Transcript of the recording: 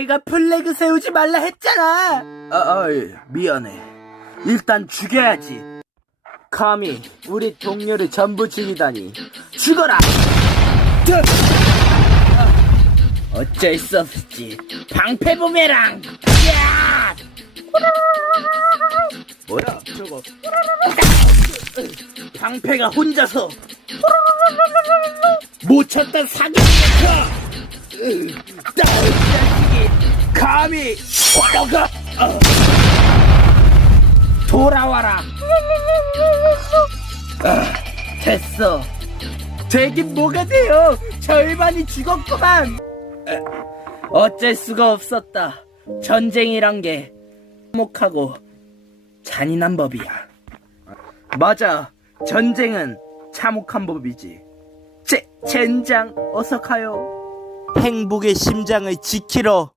내가 플래그 세우지 말라 했잖아. 아, 어이, 미안해. 일단 죽여야지. 감히 우리 동료를 전부 죽이다니. 죽어라! 득! 아, 어쩔 수 없지. 방패 부메랑! 야! 뭐야, 저거. 방패가 혼자서 못 쳤던 사기니까! 따위 자식이 감히 어. 돌아와라. 아, 됐어. 되긴 뭐가 돼요. 절반이 죽었구만. 에, 어쩔 수가 없었다. 전쟁이란 게 목하고 잔인한 법이야. 맞아. 전쟁은 참혹한 법이지. 제, 젠장 어서 가요. 행복의 심장을 지키러